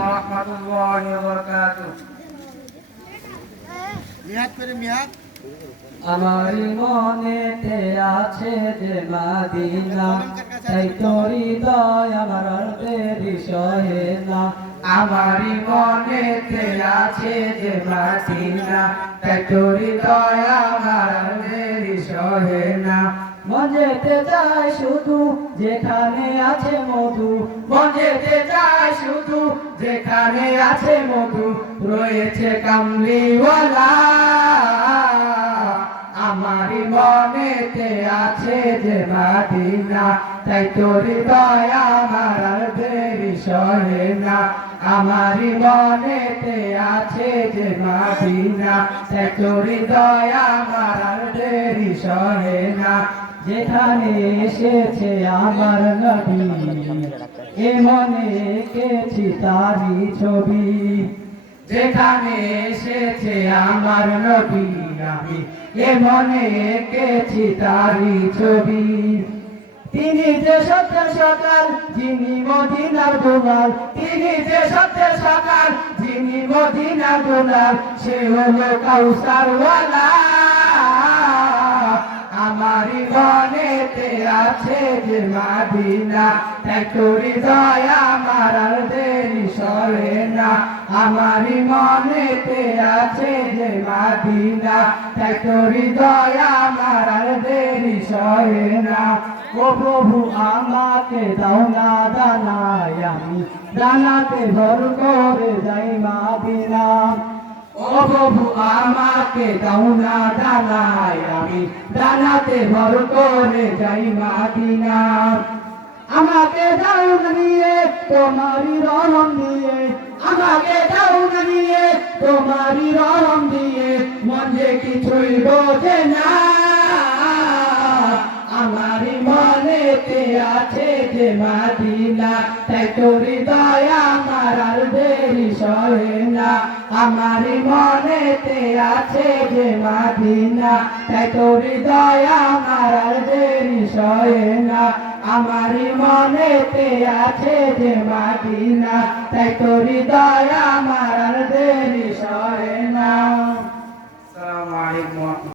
ওয়া রাহমাতুল্লাহি ওয়া বারাকাতুহু। আমার মনেতে আছে যে মাদিনা, তাই তোর হৃদয় আমার দেরি সহে না। আমার মনেতে আছে যে মাদিনা, তাই তোর হৃদয় আমার দেরি সহে না। মন যেতে চায় শুধু যেখানে আছে মধু, মন যেতে চায় শুধু যেখানে আছে মধু, রয়েছে কামলিওয়ালা। আমার মনেতে আছে যে মাদিনা, তাই তোর হৃদয় আমার দেরি সহে না। আমার মনেতে আছে যে মাদিনা, তাই তোর হৃদয় আমার দেরি সহে না। যেখানে এসেছে আমার নবী, এ মনে এঁকেছি তারি ছবি। যেখানে এসেছে আমার নবী, আমি এ মনে এঁকেছি তারি ছবি। তিনি যে সত্য সকাল, যিনি মদিনার দুলাল, তিনি যে সত্যের সকাল, যিনি মদিনার দুলাল, সে হলো কাউসারওয়ালা। আমার মনেতে আছে যে মাদিনা, তাই তোর হৃদয় আমার দেরি সহে না। আমার মনেতে আছে যে মাদিনা, তাই তোর হৃদয় আমার দেরি সহে না। ও প্রভু আমাকে দাও না দানায়, আমি দানাতে ভর করে যাই মাদিনা। ও প্রভু আমাকে দাও না দানায়, আমি দানাতে ভর করে যাই মাদিনা। আমাকে দাও না নিয়ে তোমারই রহম দিয়ে, আমাকে দাও না নিয়ে তোমারই রহম দিয়ে, মন যে কিছুই বোঝে না। আমার মনেতে আছে যে মাদিনা, তাই তোর হৃদয় আমার দেরি সহে না। আমার মনেতে আছে যে মাদিনা, তাই তোর হৃদয় আমার দেরি সহে না। আমার মনেতে আছে যে মাদিনা, তাই তোর হৃদয় আমার দেরি সহে না। আসসালামু আলাইকুম।